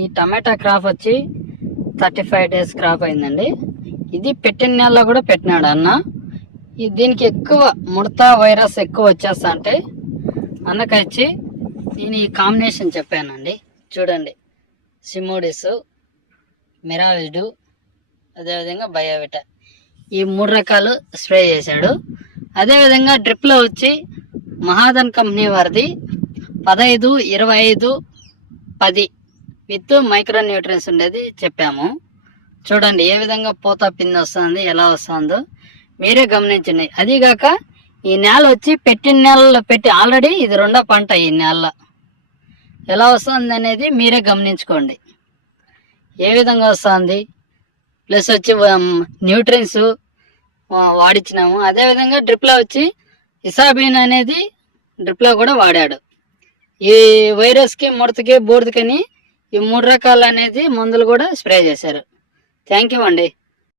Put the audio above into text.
ఈ టమాటా క్రాప్ వచ్చి 35 days crop అయిందండి. ఇది పెట్టిన నెలలో కూడా పెట్టినాడు అన్న. దీనికి ఎక్కువ ముడత వైరస్ ఎక్కువ వచ్చేస్తా అంటే అన్నకొచ్చి నేను ఈ కాంబినేషన్ చెప్పానండి. చూడండి, సిమోడిస్, మిరావిడ్, అదేవిధంగా బయోవిటా, ఈ 3 రకాలు స్ప్రే చేశాడు. అదేవిధంగా డ్రిప్లో వచ్చి మహాధన్ కంపెనీ వారిది 15, 25, 10 విత్ మైక్రో న్యూట్రియన్స్ ఉండేది చెప్పాము. చూడండి ఏ విధంగా పూత పిండి వస్తుంది, ఎలా వస్తుందో మీరే గమనించండి. అదిగాక ఈ నేల వచ్చి పెట్టిన నెలలో పెట్టి ఆల్రెడీ ఇది 2వ పంట. ఈ నెల ఎలా వస్తుంది అనేది మీరే గమనించుకోండి, ఏ విధంగా వస్తుంది. ప్లస్ వచ్చి న్యూట్రియన్స్ వాడిచ్చినాము. అదేవిధంగా డ్రిప్లో వచ్చి ఇసాబిన్ అనేది డ్రిప్లో కూడా వాడాడు. ఈ వైరస్కి, ముడతకి, బూడిదకని ఈ 3 రకాలు అనేది మందులు కూడా స్ప్రే చేశారు. థ్యాంక్ యూ అండి.